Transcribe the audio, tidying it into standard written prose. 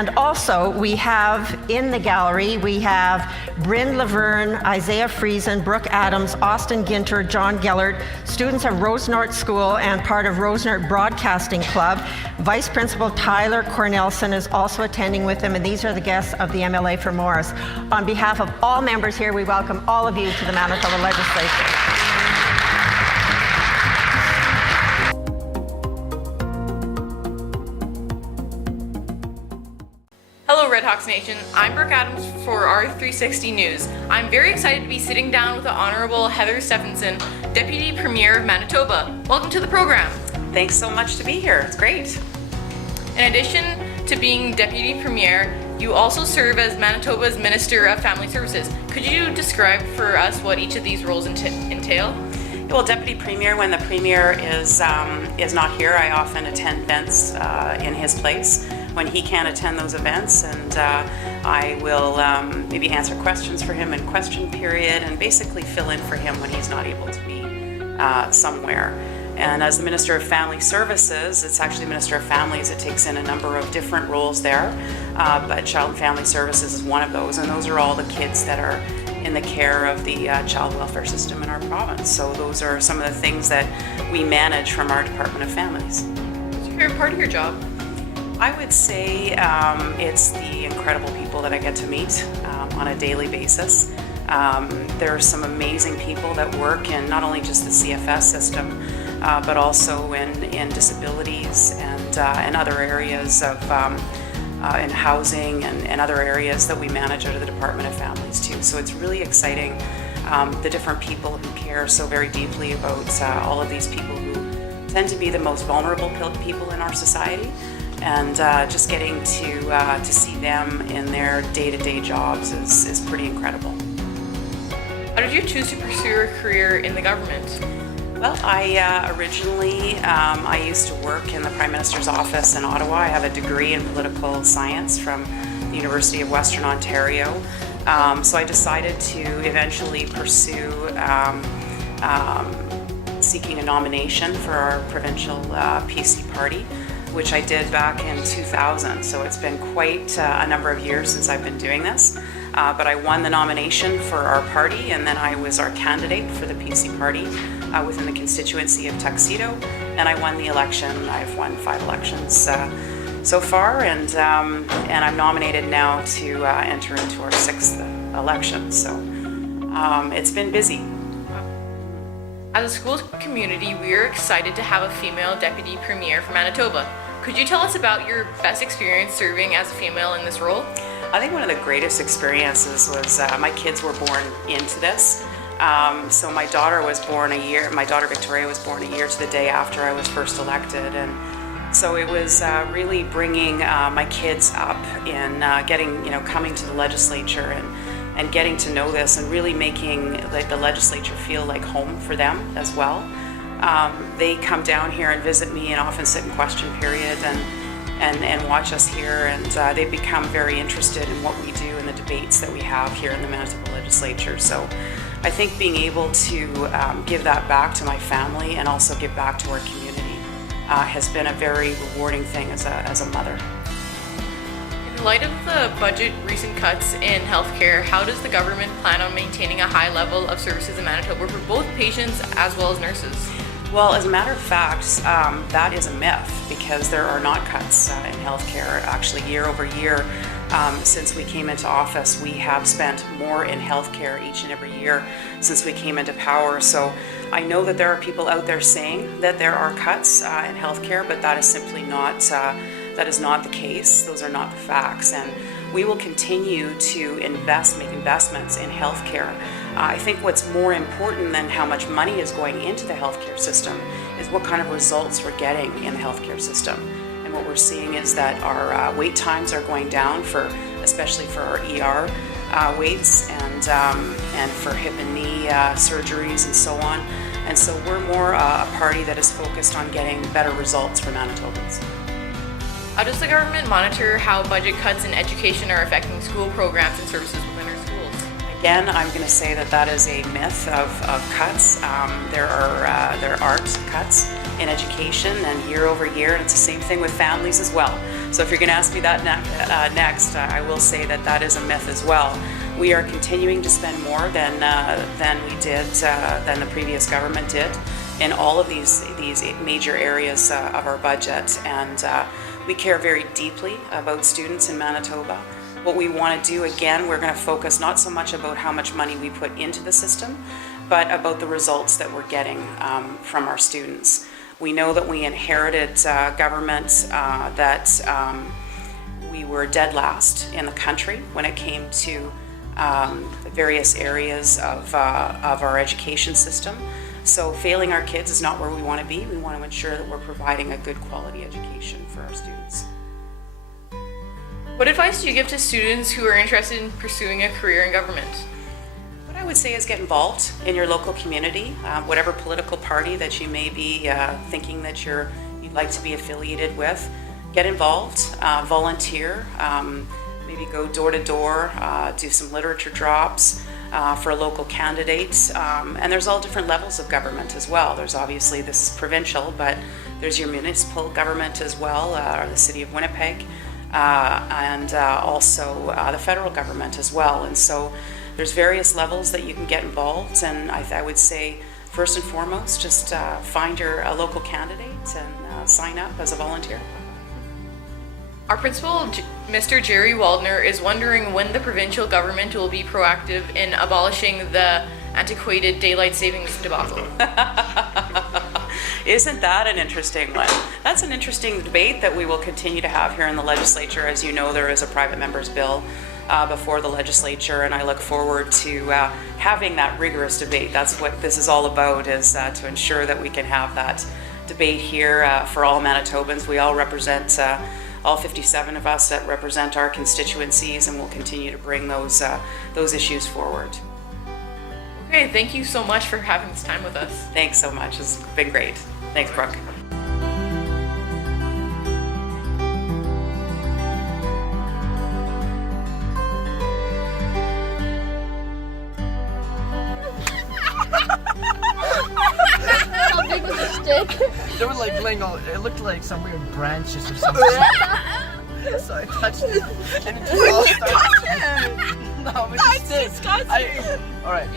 And also, we have in the gallery, we have Bryn Laverne, Isaiah Friesen, Brooke Adams, Austin Ginter, John Gellert, students of Rosenort School and part of Rosenort Broadcasting Club. Vice Principal Tyler Cornelson is also attending with them, and these are the guests of the MLA for Morris. On behalf of all members here, we welcome all of you to the Manitoba Legislature. Hello RedHawks Nation, I'm Brooke Adams for R360 News. I'm very excited to be sitting down with the Honorable Heather Thiessen, Deputy Premier of Manitoba. Welcome to the program. Thanks so much to be here, it's great. In addition to being Deputy Premier, you also serve as Manitoba's Minister of Family Services. Could you describe for us what each of these roles entail? Well, Deputy Premier, when the Premier is not here, I often attend events in his place when he can't attend those events, and I will maybe answer questions for him in question period and basically fill in for him when he's not able to be somewhere. And as the Minister of Family Services, it's actually Minister of Families. It takes in a number of different roles there, but Child and Family Services is one of those, and those are all the kids that are in the care of the child welfare system in our province. So those are some of the things that we manage from our Department of Families. What's your favorite part of your job? I would say it's the incredible people that I get to meet on a daily basis. There are some amazing people that work in not only just the CFS system, but also in disabilities and other areas of in housing and other areas that we manage out of the Department of Families too. So it's really exciting, the different people who care so very deeply about all of these people who tend to be the most vulnerable people in our society. And just getting to see them in their day-to-day jobs is pretty incredible. How did you choose to pursue a career in the government? Well, I originally, I used to work in the Prime Minister's office in Ottawa. I have a degree in political science from the University of Western Ontario. So I decided to eventually pursue seeking a nomination for our provincial PC party, which I did back in 2000. So it's been quite a number of years since I've been doing this. But I won the nomination for our party, and then I was our candidate for the PC party within the constituency of Tuxedo, and I won the election. I've won 5 elections so far, and I'm nominated now to enter into our 6th election. So it's been busy. As a school community, we are excited to have a female Deputy Premier for Manitoba. Could you tell us about your best experience serving as a female in this role? I think one of the greatest experiences was my kids were born into this. So my daughter Victoria was born a year to the day after I was first elected, and so it was really bringing my kids up in coming to the legislature and getting to know this and really making the legislature feel like home for them as well. They come down here and visit me and often sit in question period and watch us here, and they become very interested in what we do and the debates that we have here in the Manitoba legislature. So I think being able to give that back to my family and also give back to our community has been a very rewarding thing as a mother. In light of the budget recent cuts in healthcare, how does the government plan on maintaining a high level of services in Manitoba for both patients as well as nurses? Well, as a matter of fact, that is a myth, because there are not cuts in healthcare. Actually, year over year, since we came into office, we have spent more in healthcare each and every year since we came into power. So I know that there are people out there saying that there are cuts in healthcare, but that is simply not the case. Those are not the facts, and we will continue to make investments in healthcare. I think what's more important than how much money is going into the healthcare system is what kind of results we're getting in the healthcare system. And what we're seeing is that our wait times are going down, especially for our ER waits and for hip and knee surgeries and so on. And so we're more a party that is focused on getting better results for Manitobans. How does the government monitor how budget cuts in education are affecting school programs and services within our schools? Again, I'm going to say that is a myth of cuts. There aren't cuts in education and year over year, and it's the same thing with families as well. So if you're going to ask me that next, I will say that that is a myth as well. We are continuing to spend more than the previous government did in all of these major areas of our budget, and we care very deeply about students in Manitoba. What we want to do, again, we're going to focus not so much about how much money we put into the system, but about the results that we're getting from our students. We know that we inherited government that we were dead last in the country when it came to various areas of our education system. So failing our kids is not where we want to be. We want to ensure that we're providing a good quality education for our students. What advice do you give to students who are interested in pursuing a career in government? What I would say is get involved in your local community, whatever political party that you may be thinking that you'd like to be affiliated with. Get involved, volunteer, maybe go door to door, do some literature drops for a local candidate. And there's all different levels of government as well. There's obviously this provincial, but there's your municipal government as well, or the city of Winnipeg, and also the federal government as well. And so there's various levels that you can get involved, and I would say first and foremost, just find a local candidate and sign up as a volunteer. Our principal, Mr. Jerry Waldner, is wondering when the provincial government will be proactive in abolishing the antiquated daylight savings debacle. Isn't that an interesting one? That's an interesting debate that we will continue to have here in the legislature. As you know, there is a private member's bill before the legislature, and I look forward to having that rigorous debate. That's what this is all about, is to ensure that we can have that debate here for all Manitobans. We all represent, all 57 of us that represent our constituencies, and we'll continue to bring those issues forward. Okay, thank you so much for having this time with us. Thanks so much. It's been great. Thanks, Brooke. How big was the stick? They were like laying all, it looked like some weird branches or something. So I touched it and it just all started. No, it was a stick. Disgusting. Alright.